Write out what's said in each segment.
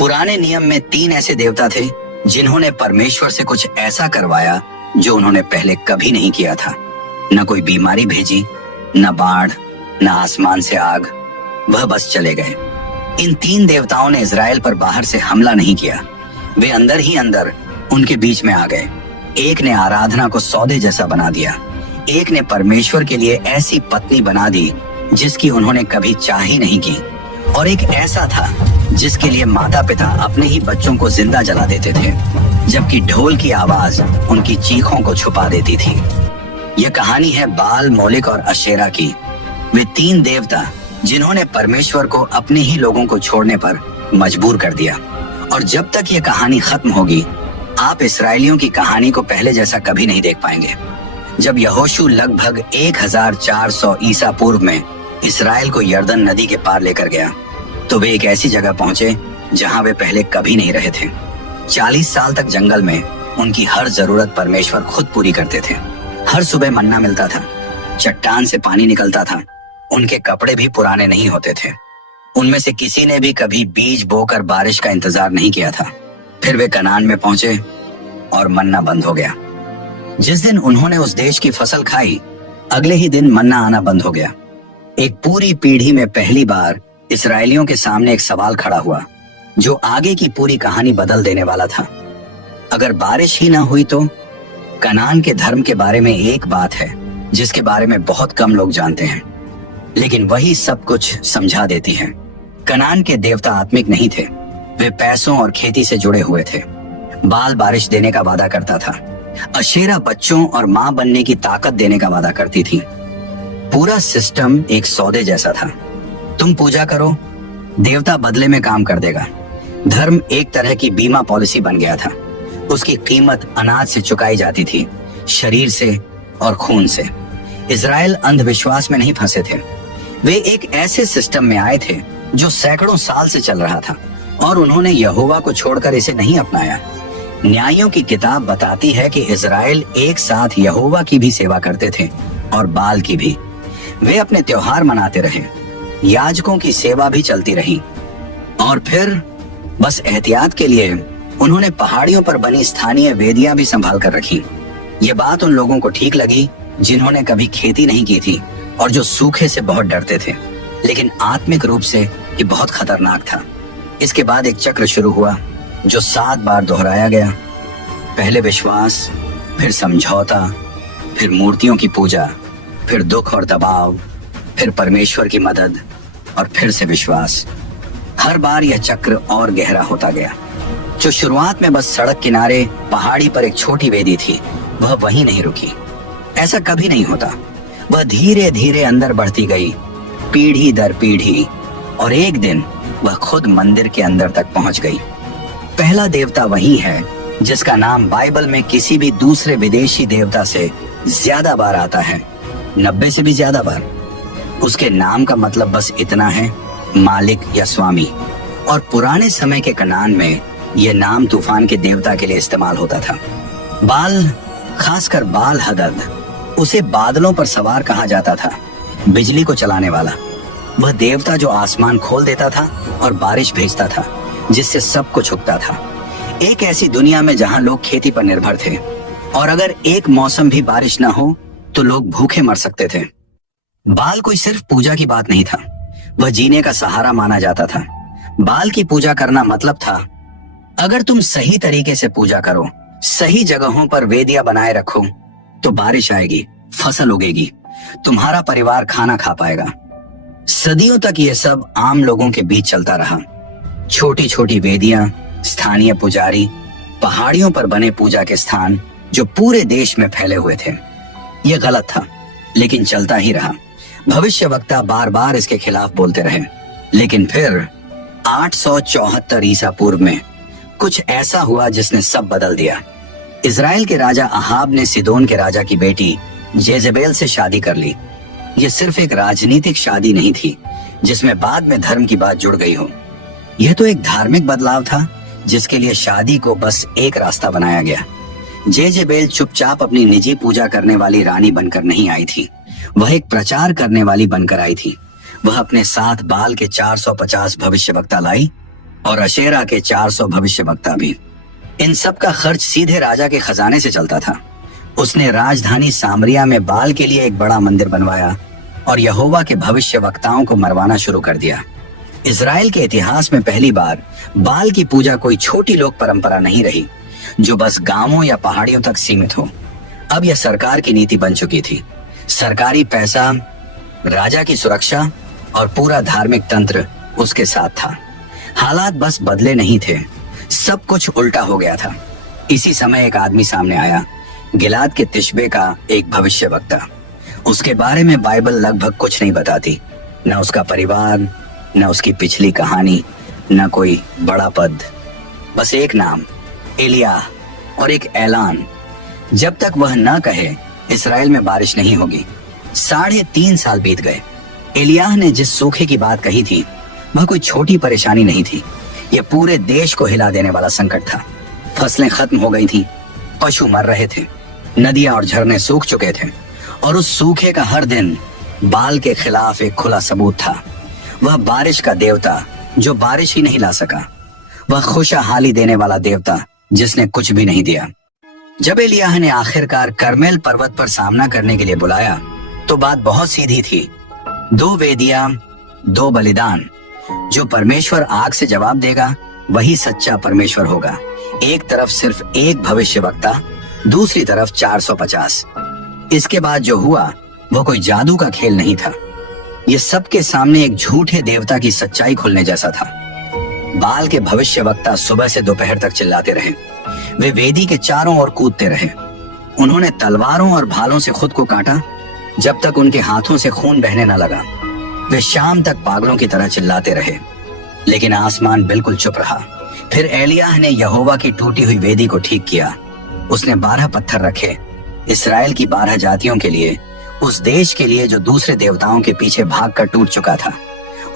पुराने नियम में 3 ऐसे देवता थे जिन्होंने परमेश्वर से कुछ ऐसा करवाया जो उन्होंने पहले कभी नहीं किया था। न कोई बीमारी भेजी, न बाढ़, न आसमान से आग, वह बस चले गए। इन 3 देवताओं ने इजराइल पर बाहर से हमला नहीं किया, वे अंदर ही अंदर उनके बीच में आ गए। एक ने आराधना को सौदे जैसा बना दिया, एक ने परमेश्वर के लिए ऐसी पत्नी बना दी जिसकी उन्होंने कभी चाह ही नहीं की, और एक ऐसा था जिसके लिए माता पिता अपने ही बच्चों को जिंदा जला देते थे, जबकि ढोल की आवाज उनकी चीखों को छुपा देती थी। यह कहानी है बाल, मोलिक और अशेरा की। वे 3 देवता जिन्होंने परमेश्वर को अपने ही लोगों को छोड़ने पर मजबूर कर दिया। और जब तक यह कहानी खत्म होगी, आप इसराइलियों की कहानी को पहले जैसा कभी नहीं देख पाएंगे। जब यहोशू लगभग 1400 ईसा पूर्व में इसराइल को यर्दन नदी के पार लेकर गया, तो वे एक ऐसी जगह पहुंचे जहां वे पहले कभी नहीं रहे थे। 40 साल तक जंगल में उनकी हर जरूरत परमेश्वर खुद पूरी करते थे। हर सुबह मन्ना मिलता था, चट्टान से पानी निकलता था, उनके कपड़े भी पुराने नहीं होते थे। उनमें से किसी ने भी कभी बीज बोकर बारिश का इंतजार नहीं किया था। फिर वे कनान में पहुंचे और मन्ना बंद हो गया। जिस दिन उन्होंने उस देश की फसल खाई, अगले ही दिन मन्ना आना बंद हो गया। एक पूरी पीढ़ी में पहली बार इसराइलियों के सामने एक सवाल खड़ा हुआ जो आगे की पूरी कहानी बदल देने वाला था। अगर बारिश ही ना हुई तो? कनान के धर्म के बारे में एक बात है जिसके बारे में बहुत कम लोग जानते हैं, लेकिन वही सब कुछ समझा देती है। कनान के देवता आत्मिक नहीं थे, वे पैसों और खेती से जुड़े हुए थे। बाल बारिश देने का वादा करता था, अशेरा बच्चों और मां बनने की ताकत देने का वादा करती थी। पूरा सिस्टम एक सौदे जैसा था। तुम पूजा करो, देवता बदले में काम कर देगा। धर्म एक तरह की बीमा पॉलिसी बन गया था। उसकी कीमत अनाज से चुकाई जाती थी, शरीर से और खून से। इजराइल अंधविश्वास में नहीं फंसे थे, वे एक ऐसे सिस्टम में आए थे जो सैकड़ों साल से चल रहा था, और उन्होंने यहोवा को छोड़कर इसे नहीं अपनाया। न्यायों की किताब बताती है कि इजराइल एक साथ यहोवा की भी सेवा करते थे और बाल की भी। वे अपने त्योहार मनाते रहे, याजकों की सेवा भी चलती रही, और फिर बस एहतियात के लिए उन्होंने पहाड़ियों पर बनी स्थानीय वेदियां भी संभाल कर रखी। ये बात उन लोगों को ठीक लगी जिन्होंने कभी खेती नहीं की थी और जो सूखे से बहुत डरते थे, लेकिन आत्मिक रूप से ये बहुत खतरनाक था। इसके बाद एक चक्र शुरू हुआ जो 7 बार दोहराया गया। पहले विश्वास, फिर समझौता, फिर मूर्तियों की पूजा, फिर दुख और दबाव, फिर परमेश्वर की मदद, और फिर से विश्वास। हर बार यह चक्र और गहरा होता गया। जो शुरुआत में बस सड़क किनारे पहाड़ी पर एक छोटी वेदी थी, वह वहीं नहीं रुकी। ऐसा कभी नहीं होता। वह धीरे धीरे अंदर बढ़ती गई, पीढ़ी दर पीढ़ी, और एक दिन वह खुद मंदिर के अंदर तक पहुंच गई। पहला देवता वही है जिसका नाम बाइबल में किसी भी दूसरे विदेशी देवता से ज्यादा बार आता है, 90 से भी ज्यादा बार। उसके नाम का मतलब बस इतना है, मालिक या स्वामी। और पुराने समय के कनान में यह नाम तूफान के देवता के लिए इस्तेमाल होता था। बाल, खासकर बाल हदद, उसे बादलों पर सवार कहा जाता था, बिजली को चलाने वाला। वह देवता जो आसमान खोल देता था और बारिश भेजता था, जिससे सब कुछ उगता था। एक ऐसी दुनिया में जहां लोग खेती पर निर्भर थे, और अगर एक मौसम भी बारिश न हो तो लोग भूखे मर सकते थे। बाल कोई सिर्फ पूजा की बात नहीं था, वह जीने का सहारा माना जाता था। बाल की पूजा करना मतलब था, अगर तुम सही तरीके से पूजा करो, सही जगहों पर वेदियां बनाए रखो, तो बारिश आएगी, फसल उगेगी, तुम्हारा परिवार खाना खा पाएगा। सदियों तक यह सब आम लोगों के बीच चलता रहा। छोटी छोटी वेदियां, स्थानीय पुजारी, पहाड़ियों पर बने पूजा के स्थान जो पूरे देश में फैले हुए थे। यह गलत था, लेकिन चलता ही रहा। भविष्यवक्ता बार बार इसके खिलाफ बोलते रहे, लेकिन फिर 874 ईसा पूर्व में कुछ ऐसा हुआ जिसने सब बदल दिया। इजराइल के राजा अहाब ने सिदोन के राजा की बेटी जेजेबेल से शादी कर ली। यह सिर्फ एक राजनीतिक शादी नहीं थी जिसमें बाद में धर्म की बात जुड़ गई हो। यह तो एक धार्मिक बदलाव था जिसके लिए शादी को बस एक रास्ता बनाया गया। जेजेबेल चुपचाप अपनी निजी पूजा करने वाली रानी बनकर नहीं आई थी, वह एक प्रचार करने वाली बनकर आई थी। वह अपने साथ बाल के 450 भविष्यवक्ता लाई और अशेरा के 400 भविष्यवक्ता भी। इन सब का खर्च सीधे राजा के खजाने से चलता था। उसने राजधानी सामरिया में बाल के लिए एक बड़ा मंदिर बनवाया और यहोवा के भविष्यवक्ताओं को मरवाना शुरू कर दिया। इजराइल के इतिहास में पहली बार बाल की पूजा कोई छोटी लोक परंपरा नहीं रही जो बस गांवों या पहाड़ियों तक सीमित हो। अब यह सरकार की नीति बन चुकी थी। सरकारी पैसा, राजा की सुरक्षा और पूरा धार्मिक तंत्र उसके साथ था। हालात बस बदले नहीं थे, सब कुछ उल्टा हो गया था। इसी समय एक आदमी सामने आया, गिलाद के तिशबे का एक भविष्यवक्ता। उसके बारे में बाइबल लगभग कुछ नहीं बताती, न उसका परिवार, न उसकी पिछली कहानी, न कोई बड़ा पद, बस एक नाम एलियाह और एक ऐलान। जब तक वह न कहे इस्राएल में बारिश नहीं होगी। 3.5 साल बीत गए। एलियाह ने जिस सूखे की बात कही थी वह कोई छोटी परेशानी नहीं थी। यह पूरे देश को हिला देने वाला संकट था। फसलें खत्म हो गई थी, पशु मर रहे थे, नदियां और झरने सूख चुके थे और उस सूखे का हर दिन बाल के खिलाफ एक खुला सबूत था। वह बारिश का देवता जो बारिश ही नहीं ला सका, वह खुशहाली देने वाला देवता जिसने कुछ भी नहीं दिया। जब एलियाह ने आखिरकार करमेल पर्वत पर सामना करने के लिए बुलाया तो बात बहुत सीधी थी। 2 वेदियां, 2 बलिदान। जो परमेश्वर आग से जवाब देगा वही सच्चा परमेश्वर होगा। एक तरफ सिर्फ एक भविष्यवक्ता, दूसरी तरफ 450। इसके बाद जो हुआ वो कोई जादू का खेल नहीं था। ये सबके सामने एक झूठे देवता की सच्चाई खुलने जैसा था। बाल के भविष्यवक्ता सुबह से दोपहर तक चिल्लाते रहे। वे वेदी के चारों ओर कूदते रहे। उन्होंने तलवारों और भालों से खुद को काटा जब तक उनके हाथों से खून बहने न लगा। वे शाम तक पागलों की तरह चिल्लाते रहे, लेकिन आसमान बिल्कुल चुप रहा। फिर एलियाह ने यहोवा की टूटी हुई वेदी को ठीक किया। उसने 12 पत्थर रखे, इस्राएल की 12 जातियों के लिए, उस देश के लिए जो दूसरे देवताओं के पीछे भागकर टूट चुका था।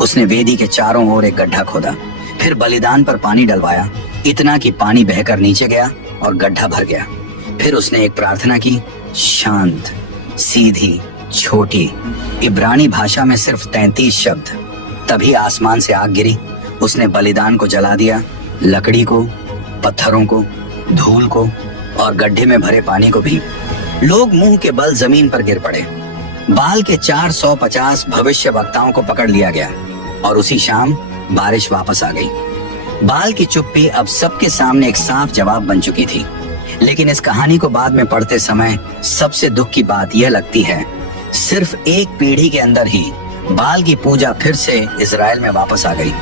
उसने वेदी के चारों ओर एक गड्ढा खोदा, फिर बलिदान पर पानी डलवाया, इतना कि पानी बहकर नीचे गया और गड्ढा भर गया। फिर उसने एक प्रार्थना की, शांत, सीधी, छोटी, इब्रानी भाषा में सिर्फ 33 शब्द। तभी आसमान से आग गिरी। उसने बलिदान को जला दिया, लकड़ी को, पत्थरों को, धूल को और गड्ढे में भरे पानी को भी। लोग मुंह के बल जमीन पर गिर पड़े। बाल के 450 भविष्यवक्ताओं को पकड़ लिया गया और उसी शाम बारिश वापस आ गई। बाल की चुप्पी अब सबके सामने एक साफ जवाब बन चुकी थी। लेकिन इस कहानी को बाद में पढ़ते समय सबसे दुख की बात यह लगती है, सिर्फ एक पीढ़ी के अंदर ही बाल की पूजा फिर से इजराइल में वापस आ गई।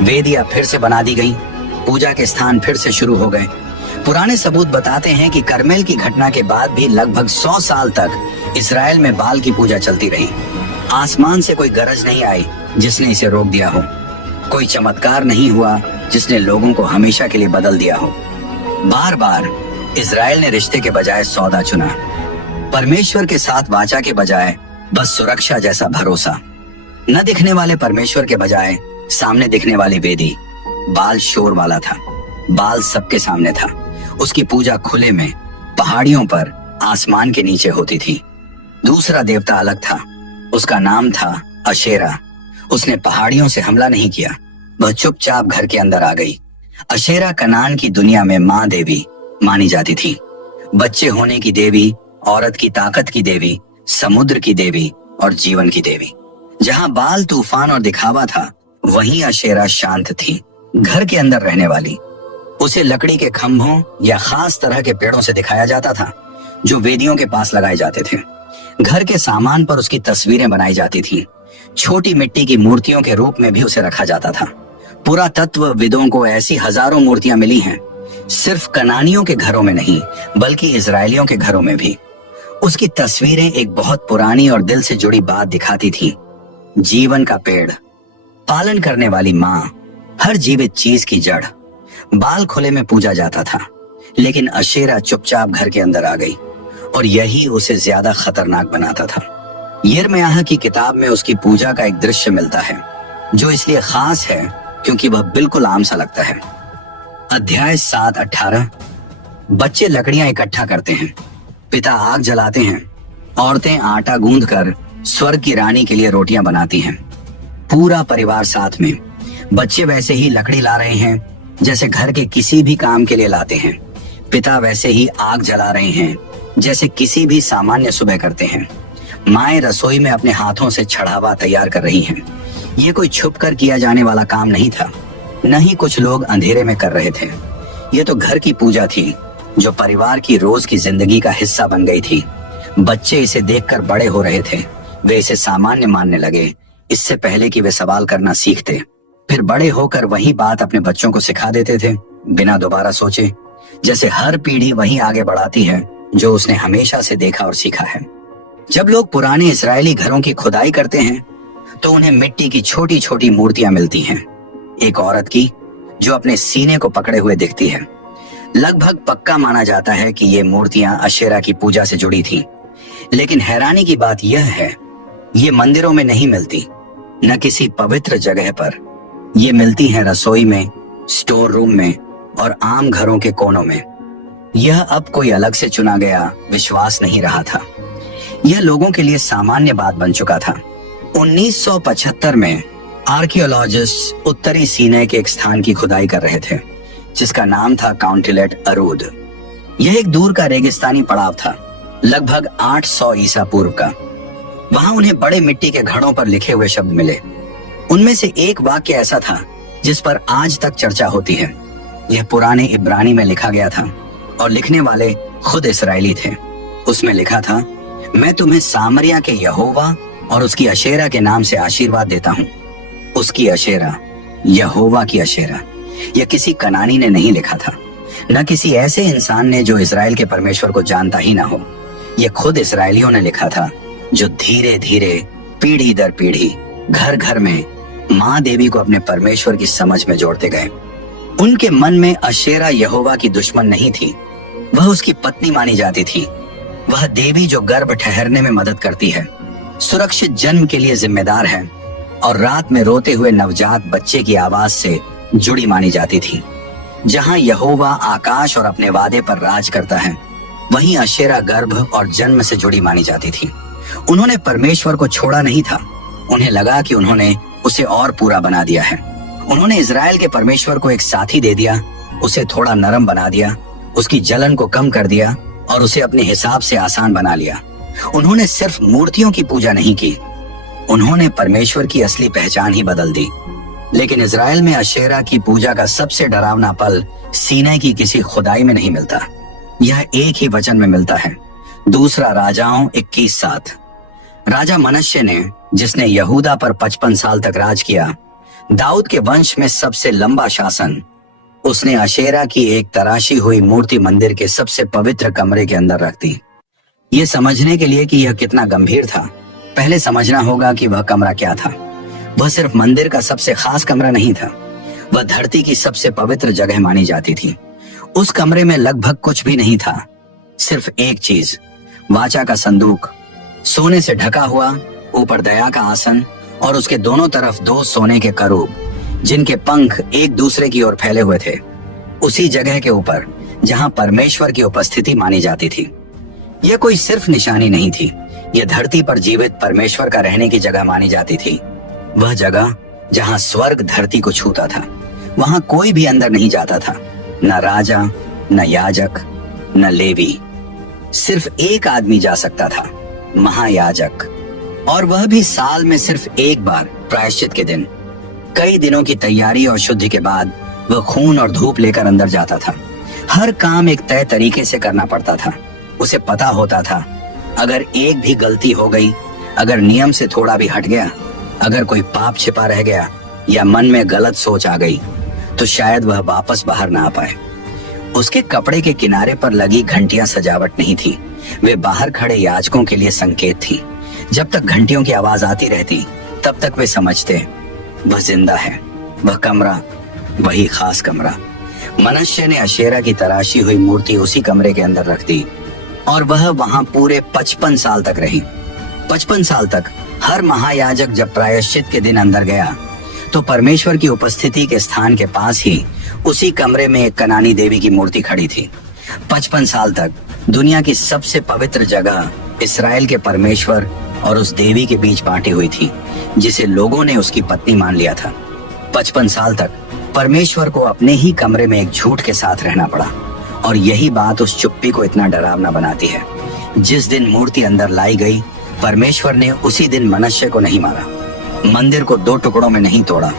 वेदियां फिर से बना दी गई, पूजा के स्थान फिर से शुरू हो गए। पुराने सबूत बताते हैं कि करमेल की घटना के बाद भी लगभग 100 साल तक इजराइल में बाल की पूजा चलती रही। आसमान से कोई गरज नहीं आई जिसने इसे रोक दिया हो। कोई चमत्कार नहीं हुआ जिसने लोगों को हमेशा के लिए बदल दिया हो। बार बार इजराइल ने रिश्ते के बजाय सौदा चुना, परमेश्वर के साथ वाचा के बजाय बस सुरक्षा जैसा भरोसा। न दिखने वाले परमेश्वर के बजाय सामने दिखने वाली वेदी। बाल शोर वाला था, बाल सबके सामने था। उसकी पूजा खुले में, पहाड़ियों पर, आसमान के नीचे होती थी। दूसरा देवता अलग था, उसका नाम था अशेरा। उसने पहाड़ियों से हमला नहीं किया, वह चुपचाप घर के अंदर आ गई। अशेरा कनान की दुनिया में माँ देवी मानी जाती थी, बच्चे होने की देवी, औरत की ताकत की देवी, समुद्र की देवी और जीवन की देवी। जहाँ बाल तूफान और दिखावा था, वहीं अशेरा शांत थी, घर के अंदर रहने वाली। उसे लकड़ी के खंभों या खास तरह के पेड़ों से दिखाया जाता था जो वेदियों के पास लगाए जाते थे। घर के सामान पर उसकी तस्वीरें बनाई जाती थीं। छोटी मिट्टी की मूर्तियों के रूप में भी उसे रखा जाता था। पुरातत्व विदों को ऐसी हजारों मूर्तियां मिली हैं, सिर्फ कनानियों के घरों में नहीं बल्कि इजरायलियों के घरों में भी। उसकी तस्वीरें एक बहुत पुरानी और दिल से जुड़ी बात दिखाती थी। जीवन का पेड़, पालन करने वाली माँ, हर जीवित चीज की जड़। बाल खुले में पूजा जाता था, लेकिन अशेरा चुपचाप घर के अंदर आ गई और यही उसे ज्यादा खतरनाक बनाता था। यिर्मयाह की किताब में उसकी पूजा का एक दृश्य मिलता है जो इसलिए खास है क्योंकि वह बिल्कुल आम सा लगता है। अध्याय 7:18। बच्चे लकड़ियां इकट्ठा करते हैं, पिता आग जलाते हैं, औरतें आटा गूंद कर स्वर्ग की रानी के लिए रोटियां बनाती हैं। पूरा परिवार साथ में, बच्चे वैसे ही लकड़ी ला रहे हैं जैसे घर के किसी भी काम के लिए लाते हैं। पिता वैसे ही आग जला रहे हैं जैसे किसी भी सामान्य सुबह करते हैं। माएं रसोई में अपने हाथों से चढ़ावा तैयार कर रही हैं। ये कोई छुप कर किया जाने वाला काम नहीं था, न ही कुछ लोग अंधेरे में कर रहे थे। ये तो घर की पूजा थी जो परिवार की रोज की जिंदगी का हिस्सा बन गई थी। बच्चे इसे देखकर बड़े हो रहे थे। वे इसे सामान्य मानने लगे, इससे पहले कि वे सवाल करना सीखते। फिर बड़े होकर वही बात अपने बच्चों को सिखा देते थे, बिना दोबारा सोचे। जैसे हर पीढ़ी वही आगे बढ़ाती है जो उसने हमेशा से देखा और सीखा है। जब लोग पुराने इस्राएली घरों की खुदाई करते हैं तो उन्हें मिट्टी की छोटी छोटी मूर्तियां मिलती हैं। एक औरत की जो अपने सीने को पकड़े हुए दिखती है। लगभग पक्का माना जाता है कि ये मूर्तियां अशेरा की पूजा से जुड़ी थीं। लेकिन हैरानी की बात यह है, ये मंदिरों में नहीं मिलती, न किसी पवित्र जगह पर। ये मिलती हैं रसोई में, स्टोर रूम में और आम घरों के कोनों में। यह अब कोई अलग से चुना गया विश्वास नहीं रहा था। यह लोगों के लिए सामान्य बात बन चुका था। 1975 में आर्कियोलॉजिस्ट उत्तरी सीनै के एक स्थान की खुदाई कर रहे थे जिसका नाम था काउंटिलेट अरूद। यह एक दूर का रेगिस्तानी पड़ाव था, लगभग 800 ईसा पूर्व का। वहां उन्हें बड़े मिट्टी के घड़ों पर लिखे हुए शब्द मिले। उनमें से एक वाक्य ऐसा था जिस पर आज तक चर्चा होती है। यह पुराने इब्रानी में लिखा गया था और लिखने वाले खुद इस्राएली थे। उसमें लिखा था, मैं तुम्हें सामरिया के यहोवा और उसकी अशेरा के नाम से आशीर्वाद देता हूँ। उसकी अशेरा, यहोवा की अशेरा। यह किसी कनानी ने नहीं लिखा था, न किसी ऐसे इंसान ने जो इस्राएल के परमेश्वर को जानता ही ना हो। यह खुद इस्राएलियों ने लिखा था जो धीरे धीरे पीढ़ी दर पीढ़ी घर घर में माँ देवी को अपने परमेश्वर की समझ में जोड़ते गए। उनके मन में अशेरा यहोवा की दुश्मन नहीं थी, वह उसकी पत्नी मानी जाती थी। वह देवी जो गर्भ ठहरने में मदद करती है, सुरक्षित जन्म के लिए जिम्मेदार है और रात में रोते हुए नवजात बच्चे की आवाज से जुड़ी मानी जाती थी। जहाँ यहोवा आकाश और अपने वादे पर राज करता है, वहीं अशेरा गर्भ और जन्म से जुड़ी मानी जाती थी। उन्होंने परमेश्वर को छोड़ा नहीं था। उन्हें लगा कि उन्होंने उसे और पूरा बना दिया है। उन्होंने इजराइल के परमेश्वर को एक साथी दे दिया, उसे थोड़ा नरम बना दिया, उसकी जलन को कम कर दिया और उसे अपने हिसाब से आसान बना लिया। उन्होंने सिर्फ मूर्तियों की पूजा नहीं की, उन्होंने परमेश्वर की असली पहचान ही बदल दी। लेकिन इजराइल में अशेरा की पूजा का सबसे डरावना पल सीनै की किसी खुदाई में नहीं मिलता। यह एक ही वचन में मिलता है, दूसरा राजाओं 21:7। राजा मनश्शे ने, जिसने यहूदा पर 55 साल तक राज किया, दाऊद के वंश में सबसे लंबा शासन, उसने अशेरा की एक तराशी हुई मूर्ति मंदिर के सबसे पवित्र कमरे के अंदर रख दी। ये समझने के लिए कि यह कितना गंभीर था, पहले समझना होगा कि वह कमरा क्या था। वह सिर्फ मंदिर का सबसे खास कमरा नहीं था, वह धरती की सबसे पवित्र जगह मानी जाती थी। उस कमरे में लगभग कुछ भी नहीं था, सिर्फ एक चीज, वाचा का संदूक, सोने से ढका हुआ, ऊपर दया का आसन और उसके दोनों तरफ 2 सोने के करूब जिनके पंख एक दूसरे की ओर फैले हुए थे। उसी जगह के ऊपर जहां परमेश्वर की उपस्थिति मानी जाती थी। यह कोई सिर्फ निशानी नहीं थी, यह धरती पर जीवित परमेश्वर का रहने की जगह मानी जाती थी। वह जगह जहां स्वर्ग धरती को छूता था। वहां कोई भी अंदर नहीं जाता था, न राजा, न याजक, न लेवी। सिर्फ एक आदमी जा सकता था, महायाजक, और वह भी साल में सिर्फ एक बार, प्रायश्चित के दिन। कई दिनों की तैयारी और शुद्धि के बाद वह खून और धूप लेकर अंदर जाता था। हर काम एक तय तरीके से करना पड़ता था। उसे पता होता था अगर एक भी गलती हो गई, अगर नियम से थोड़ा भी हट गया, अगर कोई पाप छिपा रह गया या मन में गलत सोच आ गई, तो शायद वह वापस बाहर ना आ पाए। उसके कपड़े के किनारे पर लगी घंटियां सजावट नहीं थी, वे बाहर खड़े याजकों के लिए संकेत थी। जब तक घंटियों की आवाज आती रहती, तब तक वे समझते वह जिंदा है। वह कमरा, वही खास कमरा। मनश्शे ने अशेरा की तराशी हुई मूर्ति उसी कमरे के अंदर रख दी और वह वहां पूरे 55 साल तक रही। 55 साल तक हर महायाजक जब प्रायश्चित के दिन अंदर गया तो परमेश्वर की उपस्थिति के स्थान के पास ही उसी कमरे में एक कनानी देवी की मूर्ति खड़ी थी। 55 साल तक दुनिया की सबसे पवित्र जगह इस्राएल के परमेश्वर और उस देवी के बीच बांटी हुई थी जिसे लोगों ने उसकी पत्नी मान लिया था। 55 साल तक परमेश्वर को अपने ही कमरे में एक झूठ के साथ रहना पड़ा, और यही बात उस चुप्पी को इतना डरावना बनाती है। जिस दिन मूर्ति अंदर लाई गई, परमेश्वर ने उसी दिन मनुष्य को नहीं मारा, मंदिर को 2 टुकड़ों में नहीं तोड़ा,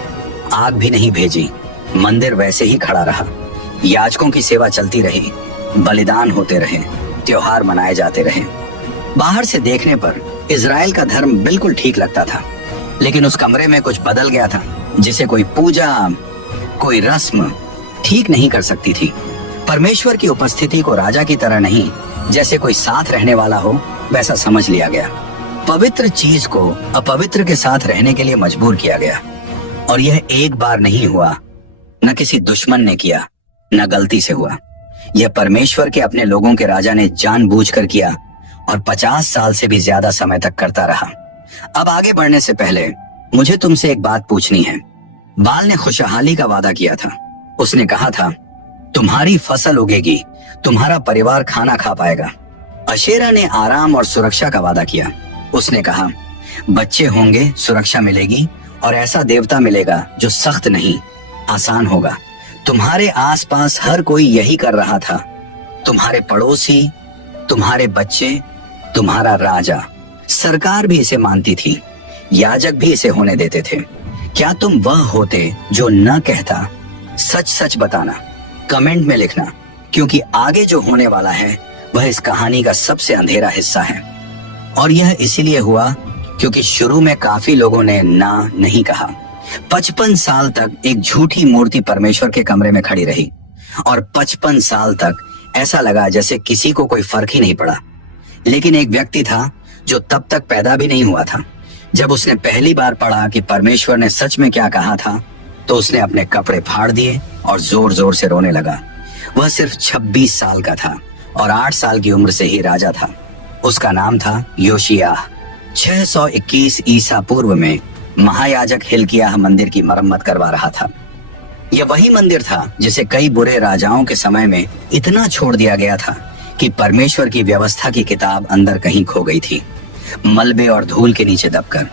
आग भी नहीं भेजी, मंदिर वैसे ही खड़ा रहा। याजकों की सेवा चलती रही, बलिदान होते रहे, त्योहार मनाए जाते रहे। बाहर से देखने पर इजराइल का धर्म बिल्कुल ठीक लगता था, लेकिन उस कमरे में कुछ बदल गया था, जिसे कोई पूजा, कोई रस्म ठीक नहीं कर सकती थी। परमेश्वर की उपस्थिति को राजा की तरह नहीं, जैसे कोई साथ रहने वाला हो, वैसा समझ लिया गया। पवित्र चीज को अपवित्र के साथ रहने के लिए मजबूर किया गया, और यह एक बार नहीं हुआ, न किसी दुश्मन ने किया, न गलती से हुआ। यह परमेश्वर के अपने लोगों के राजा ने जानबूझकर किया, और 50 साल से भी ज्यादा समय तक करता रहा। अब आगे बढ़ने से पहले मुझे तुमसे एक बात पूछनी है। बाल ने खुशहाली का वादा किया था। उसने कहा था, तुम्हारी फसल उगेगी, तुम्हारा परिवार खाना खा पाएगा। अशेरा ने आराम और सुरक्षा का वादा किया। उसने कहा, बच्चे होंगे, सुरक्षा मिलेगी, और ऐसा देवता मिलेगा जो सख्त नहीं, आसान होगा। तुम्हारे आसपास हर कोई यही कर रहा था, तुम्हारे पड़ोसी, तुम्हारे बच्चे, तुम्हारा राजा। सरकार भी इसे मानती थी, याजक भी इसे होने देते थे। क्या तुम वह होते जो न कहता? सच सच बताना, कमेंट में लिखना, क्योंकि आगे जो होने वाला है वह इस कहानी का सबसे अंधेरा हिस्सा है। और यह इसीलिए हुआ क्योंकि शुरू में काफी लोगों ने ना नहीं कहा। 55 साल तक एक झूठी मूर्ति परमेश्वर के कमरे में खड़ी रही, और 55 साल तक ऐसा लगा जैसे किसी को कोई फर्क ही नहीं पड़ा। लेकिन एक व्यक्ति था जो तब तक पैदा भी नहीं हुआ था। जब उसने पहली बार पढ़ा कि परमेश्वर ने सच में क्या कहा था, तो उसने अपने कपड़े फाड़ दिए और जोर जोर से रोने लगा। वह सिर्फ 26 साल का था और 8 साल की उम्र से ही राजा था। उसका नाम था योशियाह। 621 ईसा पूर्व में महायाजक हिल्किय्याह मंदिर की मरम्मत करवा रहा था। यह वही मंदिर था जिसे कई बुरे राजाओं के समय में इतना छोड़ दिया गया था कि परमेश्वर की व्यवस्था की किताब अंदर कहीं खो गई थी, मलबे और धूल के नीचे दबकर।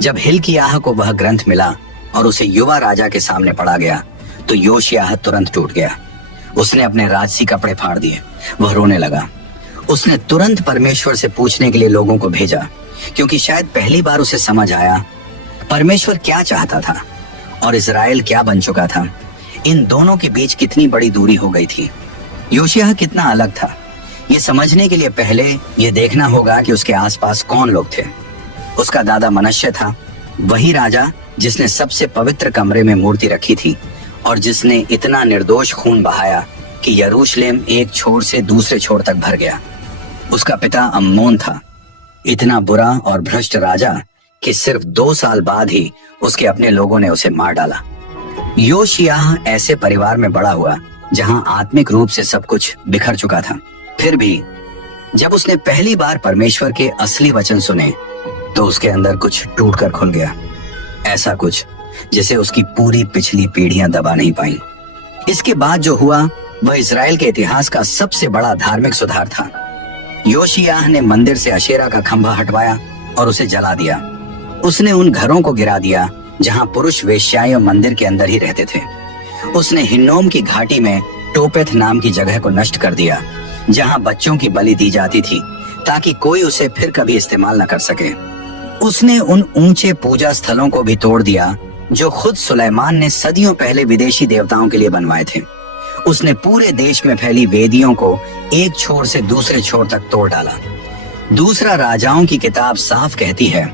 जब हिल्किय्याह को वह ग्रंथ मिला और उसे युवा राजा के सामने पढ़ा गया, तो योशियाह तुरंत टूट गया। उसने अपने राजसी कपड़े फाड़ दिए। वह रोने लगा। उसने तुरंत परमेश्वर से पूछने के लिए लोगों को भेजा, क्योंकि शायद पहली बार उसे समझ आया परमेश्वर क्या चाहता था और इजराइल क्या बन चुका था। इन दोनों के बीच कितनी बड़ी दूरी हो गई थी। योशियाह कितना अलग था, ये समझने के लिए पहले ये देखना होगा कि उसके आसपास कौन लोग थे। उसका दादा मनश्शे था, वही राजा जिसने सबसे पवित्र कमरे में मूर्ति रखी थी और जिसने इतना निर्दोष खून बहाया कि यरूशलेम एक छोर से दूसरे छोर तक भर गया। उसका पिता अम्मोन था, इतना बुरा और भ्रष्ट राजा कि सिर्फ 2 साल बाद ही उसके अपने लोगों ने उसे मार डाला। योशियाह ऐसे परिवार में बड़ा हुआ जहां आत्मिक रूप से सब कुछ बिखर चुका था। फिर भी जब उसने पहली बार परमेश्वर के असली वचन सुने, तो उसके अंदर कुछ टूटकर खुल गया। ऐसा कुछ जिसे उसकी पूरी पिछली पीढ़ियां दबा नहीं पाई। इसके बाद जो हुआ वह इजराइल के इतिहास का सबसे बड़ा धार्मिक सुधार था। योशियाह ने मंदिर से अशेरा का खंभा हटवाया और उसे जला दिया। उसने उन घरों को गिरा दिया जहां पुरुष वेश्याएं मंदिर के अंदर ही रहते थे। उसने हिन्नोम की घाटी में टोपेथ नाम की जगह को नष्ट कर दिया, जहां बच्चों की बलि दी जाती थी ताकि कोई उसे फिर कभी इस्तेमाल न कर सके। उसने उन ऊंचे पूजा स्थलों को भी तोड़ दिया जो खुद सुलेमान ने सदियों पहले विदेशी देवताओं के लिए बनवाए थे। उसने पूरे देश में फैली वेदियों को एक छोर से दूसरे छोर तक तोड़ डाला। दूसरा राजाओं की किताब साफ कहती है,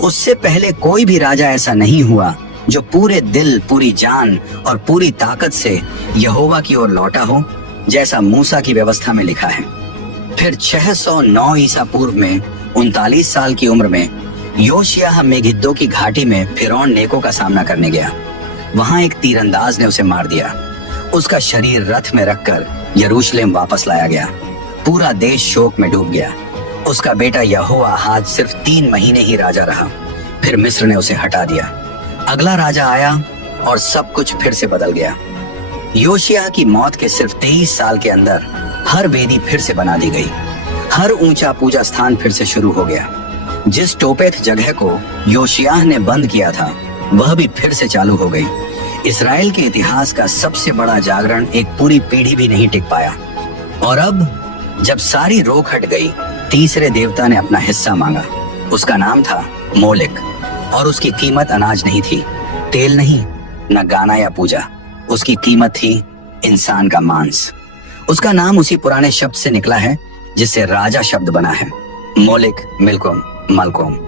उससे पहले कोई भी राजा ऐसा नहीं हुआ जो पूरे दिल, पूरी जान और पूरी ताकत से यहोवा की ओर लौटा हो, जैसा मूसा की व्यवस्था में लिखा है। फिर 609 ईसा पूर्व में 39 साल की उम्र में योशियाह मेगिद्दो की घाटी में फिरौन नेको का सामना करने गया। वहां एक तीरंदाज ने उसे मार दिया। उसका शरीर रथ में रखकर यरूशलेम वापस लाया गया। पूरा देश शोक में डूब गया। उसका बेटा यहोआहाज सिर्फ 3 महीने ही राजा रहा, फिर मिस्र ने उसे हटा दिया। अगला राजा आया और सब कुछ फिर से बदल गया। योशियाह की मौत के सिर्फ 23 साल के अंदर हर वेदी फिर से बना दी गई। हर ऊंचा पूजा स्थान फिर से शुरू हो गया। जिस टोपेथ जगह को योशियाह ने बंद किया था, वह भी फिर से चालू हो गई। इसराइल के इतिहास का सबसे बड़ा जागरण एक पूरी पीढ़ी भी नहीं टिक पाया। और अब जब सारी रोक हट गई, तीसरे देवता ने अपना हिस्सा मांगा। उसका नाम था मोलेक, और उसकी कीमत अनाज नहीं थी, तेल नहीं, न गाना या पूजा। उसकी कीमत थी इंसान का मांस। उसका नाम उसी पुराने शब्द से निकला है जिससे राजा शब्द बना है, मोलेक मिल्कोम मलकोम।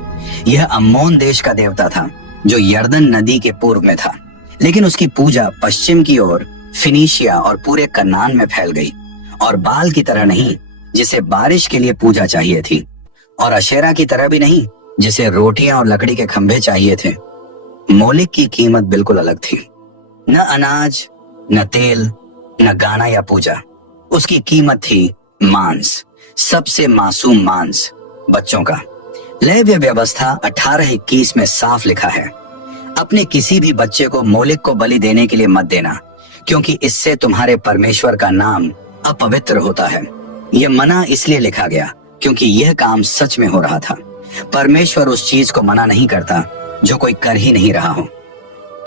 यह अम्मोन देश का देवता था जो यर्दन नदी के पूर्व में था, लेकिन उसकी पूजा पश्चिम की ओर फिनीशिया और पूरे कनान में फैल गई। और बाल की तरह नहीं, जिसे बारिश के लिए पूजा चाहिए थी, और अशेरा की तरह भी नहीं, जिसे रोटियां और लकड़ी के खंभे चाहिए थे। मोलेक की कीमत बिल्कुल अलग थी। न अनाज, न तेल, न गाना या पूजा। उसकी कीमत थी मांस, सबसे मासूम मांस, बच्चों का। लेव्य व्यवस्था 18:21 में साफ लिखा है, अपने किसी भी बच्चे को मोलेक को बलि देने के लिए मत देना, क्योंकि इससे तुम्हारे परमेश्वर का नाम अपवित्र होता है। यह मना इसलिए लिखा गया क्योंकि यह काम सच में हो रहा था। परमेश्वर उस चीज को मना नहीं करता जो कोई कर ही नहीं रहा हो।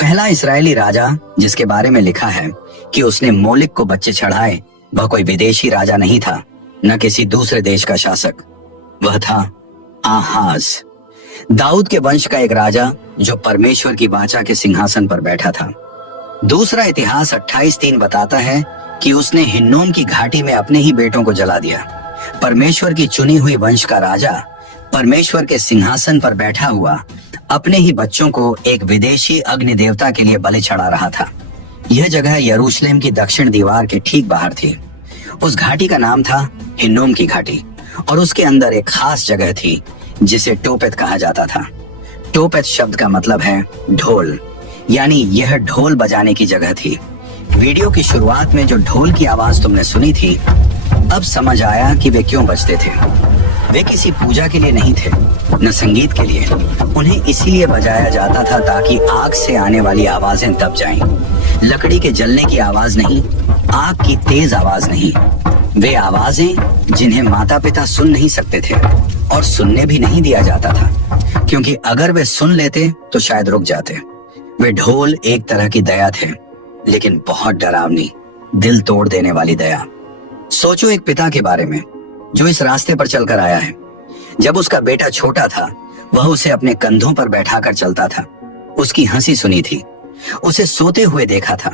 पहला इस्राएली राजा जिसके बारे में लिखा है कि उसने मोलेक को बच्चे चढ़ाए, वह कोई विदेशी राजा नहीं था, न किसी दूसरे देश का शासक। वह था आहाज, दाऊद के वंश का एक राजा जो परमेश्वर की वाचा के सिंहासन पर बैठा था। दूसरा इतिहास 28:3 बताता है कि उसने हिन्नोम की घाटी में अपने ही बेटों को जला दिया। परमेश्वर की चुनी हुई वंश का राजा परमेश्वर के सिंहासन पर बैठा हुआ अपने ही बच्चों को एक विदेशी अग्नि देवता के लिए बलि चढ़ा रहा था। यह जगह यरूशलेम की दक्षिण दीवार के ठीक बाहर थी। उस घाटी का नाम था हिन्नोम की घाटी, और उसके अंदर एक खास जगह थी जिसे टोपेत कहा जाता था। टोपेत शब्द का मतलब है ढोल, यानी यह ढोल बजाने की जगह थी। वीडियो की शुरुआत में जो ढोल की आवाज तुमने सुनी थी, अब समझ आया कि वे क्यों बजते थे। वे किसी पूजा के लिए नहीं थे, न संगीत के लिए। उन्हें इसीलिए बजाया जाता था ताकि आग से आने वाली आवाजें दब जाएं। लकड़ी के जलने की आवाज नहीं, आग की तेज आवाज नहीं। वे आवाजें जिन्हें माता पिता सुन नहीं सकते थे, और सुनने भी नहीं दिया जाता था, क्योंकि अगर वे सुन लेते तो शायद रुक जाते। वे ढोल एक तरह की दया थे, लेकिन बहुत डरावनी, दिल तोड़ देने वाली दया। सोचो एक पिता के बारे में जो इस रास्ते पर चलकर आया है। जब उसका बेटा छोटा था, वह उसे अपने कंधों पर बैठाकर चलता था। उसकी हंसी सुनी थी, उसे सोते हुए देखा था,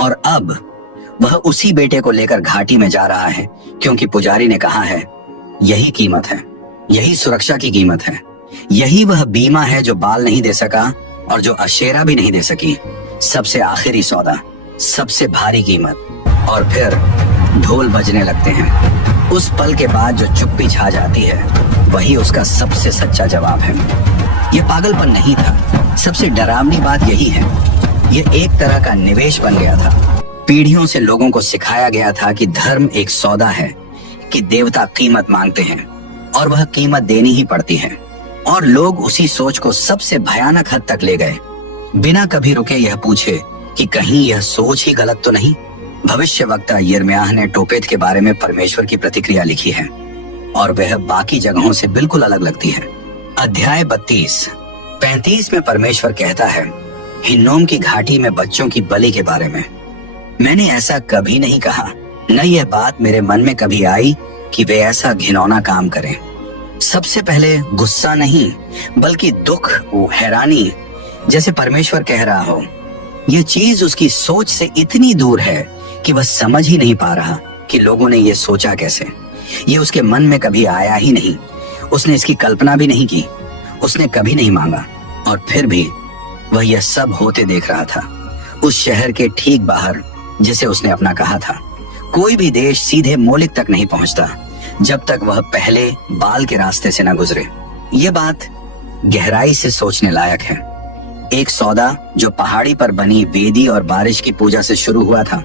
और अब वह उसी बेटे को लेकर घाटी में जा रहा है, क्योंकि पुजारी ने कहा है यही कीमत है, यही सुरक्षा की कीमत है, यही वह बीमा है जो बाल नहीं दे सका और जो अशेरा भी नहीं दे सकी। सबसे आखिरी सौदा, सबसे भारी कीमत। और फिर ढोल बजने लगते हैं। उस पल के बाद जो चुप्पी छा जाती है, वही उसका सबसे सच्चा जवाब है। यह पागलपन नहीं था, सबसे डरावनी बात यही है, यह एक तरह का निवेश बन गया था। पीढ़ियों से लोगों को सिखाया गया था कि धर्म एक सौदा है, कि देवता कीमत मांगते हैं और वह कीमत देनी ही पड़ती है। और लोग उसी सोच को सबसे भयानक हद तक ले गए, बिना कभी रुके यह पूछे कि कहीं यह सोच ही गलत तो नहीं। भविष्यवक्ता यिर्मयाह ने टोपेत के बारे में परमेश्वर की प्रतिक्रिया लिखी है, और वह बाकी जगहों से बिल्कुल अलग लगती है। अध्याय 32:35 में परमेश्वर कहता है हिन्नोम की घाटी में बच्चों की बलि के बारे में, मैंने ऐसा कभी नहीं कहा, न यह बात मेरे मन में कभी आई कि वे ऐसा घिनौना काम करें। सबसे पहले गुस्सा नहीं, बल्कि दुख, हैरानी, जैसे परमेश्वर कह रहा हो। यह चीज उसकी सोच से इतनी दूर है कि वह समझ ही नहीं पा रहा कि लोगों ने यह सोचा कैसे। यह उसके मन में कभी आया ही नहीं, उसने इसकी कल्पना भी नहीं की, उसने कभी नहीं मांगा। और फिर भी वह यह सब होते देख रहा था, उस शहर के ठीक बाहर जिसे उसने अपना कहा था। कोई भी देश सीधे मोलेक तक नहीं पहुंचता जब तक वह पहले बाल के रास्ते से न गुजरे। यह बात गहराई से सोचने लायक है। एक सौदा जो पहाड़ी पर बनी वेदी और बारिश की पूजा से शुरू हुआ था,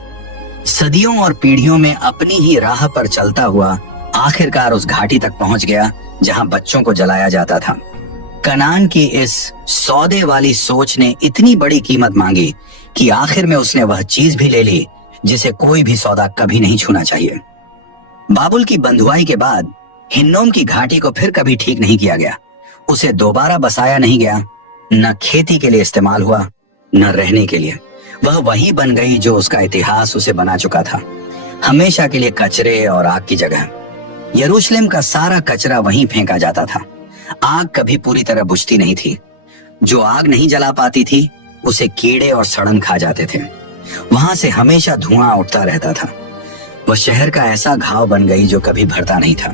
सदियों और पीढ़ियों में अपनी ही राह पर चलता हुआ आखिरकार उस घाटी तक पहुंच गया जहां बच्चों को जलाया जाता था। कनान की इस सौदे वाली सोच ने इतनी बड़ी कीमत मांगी कि आखिर में उसने वह चीज भी ले ली जिसे कोई भी सौदा कभी नहीं छूना चाहिए। बाबुल की बंधुआई के बाद हिन्नोम की घाटी को फिर कभी ठीक नहीं किया गया, उसे दोबारा बसाया नहीं गया, न खेती के लिए इस्तेमाल हुआ, न रहने के लिए। वह वही बन गई जो उसका इतिहास उसे बना चुका था, हमेशा के लिए कचरे और आग की जगह। यरूशलेम का सारा कचरा वहीं फेंका जाता था। आग कभी पूरी तरह बुझती नहीं थी। जो आग नहीं जला पाती थी उसे कीड़े और सड़न खा जाते थे। वहां से हमेशा धुआं उठता रहता था। वह शहर का ऐसा घाव बन गई जो कभी भरता नहीं था।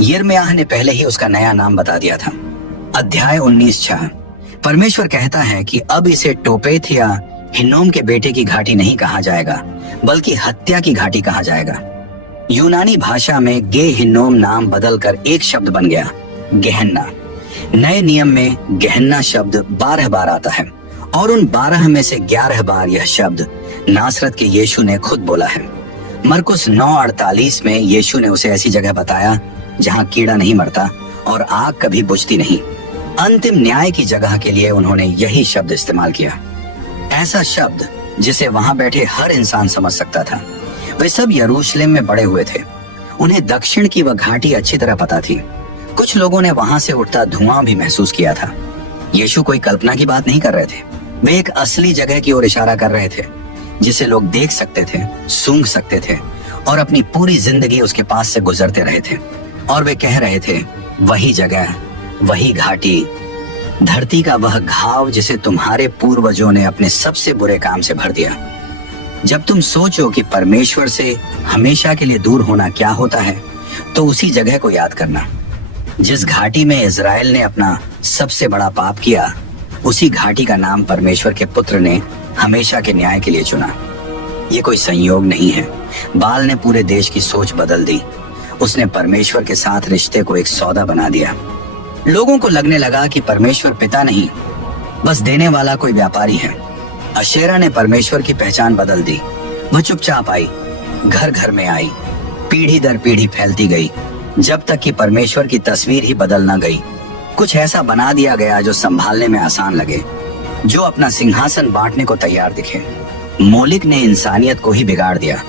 यिर्मयाह ने पहले ही उसका नया नाम बता दिया था। अध्याय 19:6 परमेश्वर कहता है कि अब इसे टोपेत या हिन्नोम के बेटे की घाटी नहीं कहा जाएगा, बल्कि हत्या की घाटी कहा जाएगा। यूनानी भाषा में गे हिन्नोम नाम बदलकर एक शब्द बन गया, गेहन्ना। नए नियम में गेहन्ना शब्द 12 बार आता है और उन 12 में से 11 बार यह शब्द नासरत के यीशु ने खुद बोला है। मरकुस 9:48 में यीशु ने उसे ऐसी जगह बताया जहां कीड़ा नहीं मरता और आग कभी बुझती नहीं। अंतिम न्याय की जगह के लिए उन्होंने यही शब्द इस्तेमाल किया, ऐसा शब्द जिसे वहां बैठे हर इंसान समझ सकता था। वे सब यरूशलेम में बड़े हुए थे। उन्हें दक्षिण की वह घाटी अच्छी तरह पता थी। कुछ लोगों ने वहां से उठता धुआं भी महसूस किया था। यीशु कोई कल्पना की बात नहीं कर रहे थे। वे एक असली जगह की ओर इशारा कर रहे थे जिसे लोग देख सकते थे, सूंघ सकते थे और अपनी पूरी जिंदगी उसके पास से गुजरते रहे थे। और वे कह रहे थे, वही जगह, वही घाटी, धरती का वह घाव जिसे तुम्हारे पूर्वजों ने अपने सबसे बुरे काम से भर दिया। जब तुम सोचो कि परमेश्वर से हमेशा के लिए दूर होना क्या होता है, तो उसी जगह को याद करना। जिस घाटी में इज़राइल ने अपना सबसे बड़ा पाप किया, उसी घाटी का नाम परमेश्वर के पुत्र ने हमेशा के न्याय के लिए चुना। ये कोई संयोग नहीं है। बाल ने पूरे देश की सोच बदल दी। उसने परमेश्वर के साथ रिश्ते को एक सौदा बना दिया। लोगों को लगने लगा कि परमेश्वर पिता नहीं, बस देने वाला कोई व्यापारी है। अशेरा ने परमेश्वर की पहचान बदल दी। वह चुपचाप आई, घर घर में आई, पीढ़ी दर पीढ़ी फैलती गई, जब तक कि परमेश्वर की तस्वीर ही बदल न गई। कुछ ऐसा बना दिया गया जो संभालने में आसान लगे, जो अपना सिंहासन बांटने को तैयार दिखे। मोलिक ने इंसानियत को ही बिगाड़ दिया।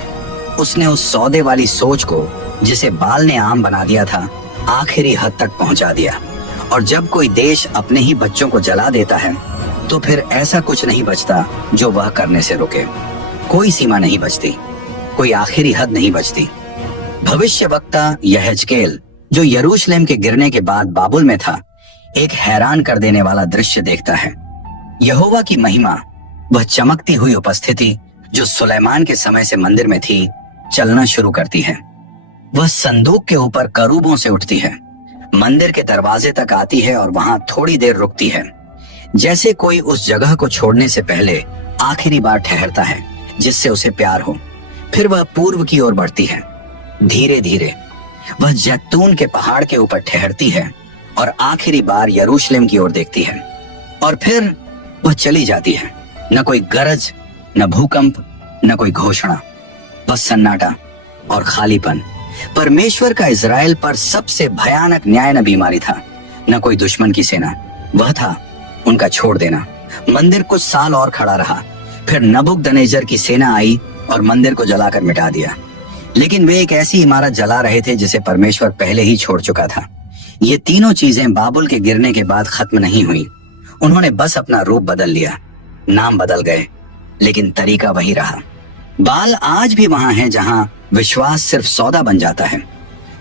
उसने उस सौदे वाली सोच को, जिसे बाल ने आम बना दिया था, आखिरी हद तक पहुंचा दिया। और जब कोई देश अपने ही बच्चों को जला देता है, तो फिर ऐसा कुछ नहीं बचता जो वह करने से रोके। कोई सीमा नहीं बचती, कोई आखिरी हद नहीं बचती। भविष्यवक्ता यहेजकेल, जो यरूशलेम के गिरने के बाद बाबुल में था, एक हैरान कर देने वाला दृश्य देखता है। यहोवा की महिमा, वह चमकती हुई उपस्थिति जो सुलेमान के समय से मंदिर में थी, चलना शुरू करती है। वह संदूक के ऊपर करूबों से उठती है, मंदिर के दरवाजे तक आती है और वहां थोड़ी देर रुकती है, जैसे कोई उस जगह को छोड़ने से पहले आखिरी बार ठहरता है जिससे उसे प्यार हो। फिर वह पूर्व की ओर बढ़ती है। धीरे धीरे वह जैतून के पहाड़ के ऊपर ठहरती है और आखिरी बार यरूशलेम की ओर देखती है। और फिर वह चली जाती है। न कोई गरज, न भूकंप, न कोई घोषणा, बस सन्नाटा और खालीपन। परमेश्वर का इज़राइल पर सबसे भयानक न्याय न बीमारी था, न कोई दुश्मन की सेना, वह था उनका छोड़ देना। मंदिर कुछ साल और खड़ा रहा, फिर नबूकदनेस्सर की सेना आई और मंदिर को जलाकर मिटा दिया। लेकिन वे एक ऐसी इमारत जला रहे थे जिसे परमेश्वर पहले ही छोड़ चुका था। ये तीनों चीजें बाबुल के गिरने के बाद खत्म नहीं हुई। उन्होंने बस अपना रूप बदल लिया, नाम बदल गए, लेकिन तरीका वही रहा। बाल आज भी वहां है जहां विश्वास सिर्फ सौदा बन जाता है,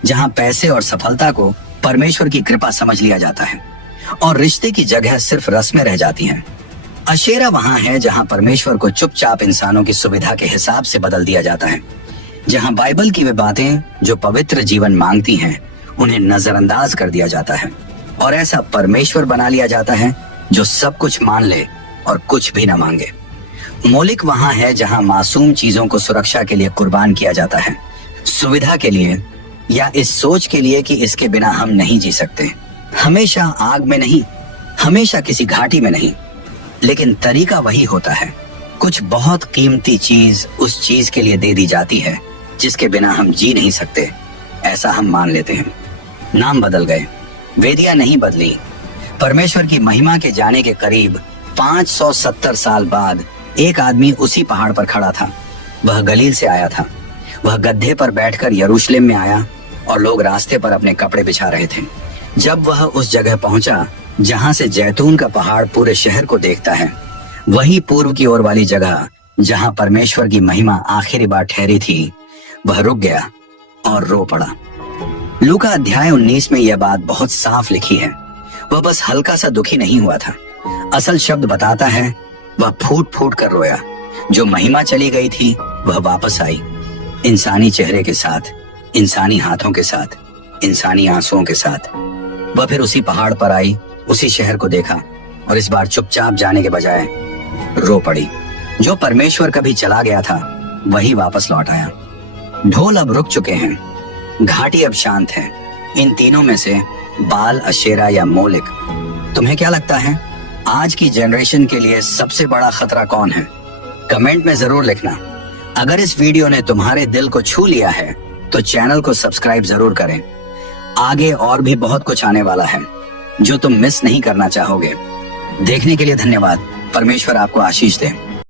जहां पैसे और सफलता को परमेश्वर की कृपा समझ लिया जाता है और रिश्ते की जगह सिर्फ रस्में रह जाती हैं। अशेरा वहां है जहां परमेश्वर को चुपचाप इंसानों की सुविधा के हिसाब से बदल दिया जाता है, जहां बाइबल की वे बातें जो पवित्र जीवन मांगती हैं उन्हें नजरअंदाज कर दिया जाता है और ऐसा परमेश्वर बना लिया जाता है जो सब कुछ मान ले और कुछ भी न मांगे। मोलिक वहां है जहां मासूम चीजों को सुरक्षा के लिए कुर्बान किया जाता है, सुविधा के लिए या इस सोच के लिए कि इसके बिना हम नहीं जी सकते। हमेशा आग में नहीं, हमेशा किसी घाटी में नहीं, लेकिन तरीका वही होता है। कुछ बहुत कीमती चीज उस चीज के लिए दे दी जाती है जिसके बिना हम जी नहीं सकते, ऐसा हम मान लेते हैं। नाम बदल गए, वेदियां नहीं बदली। परमेश्वर की महिमा के जाने के करीब 570 साल बाद एक आदमी उसी पहाड़ पर खड़ा था। वह गलील से आया था। वह गड्ढे पर बैठकर यरूशलेम में आया और लोग रास्ते पर अपने कपड़े बिछा रहे थे। जब वह उस जगह पहुंचा जहां से जैतून का पहाड़ पूरे शहर को देखता है, वही पूर्व की ओर वाली जगह जहां परमेश्वर की महिमा आखिरी बार ठहरी थी, वह रुक गया और रो पड़ा। लूका अध्याय 19 में यह बात बहुत साफ लिखी है। वह बस हल्का सा दुखी नहीं हुआ था। असल शब्द बताता है वह फूट फूट कर रोया। जो महिमा चली गई थी वह वापस आई, इंसानी चेहरे के साथ, इंसानी हाथों के साथ, इंसानी आंसुओं के साथ। वह फिर उसी पहाड़ पर आई, उसी शहर को देखा और इस बार चुपचाप जाने के बजाय रो पड़ी। जो परमेश्वर कभी चला गया था वही वापस लौट आया। ढोल अब रुक चुके हैं, घाटी अब शांत है। इन तीनों में से बाल, अशेरा या मोलिक, तुम्हें क्या लगता है आज की जनरेशन के लिए सबसे बड़ा खतरा कौन है? कमेंट में जरूर लिखना। अगर इस वीडियो ने तुम्हारे दिल को छू लिया है तो चैनल को सब्सक्राइब जरूर करें। आगे और भी बहुत कुछ आने वाला है जो तुम मिस नहीं करना चाहोगे। देखने के लिए धन्यवाद। परमेश्वर आपको आशीष दे।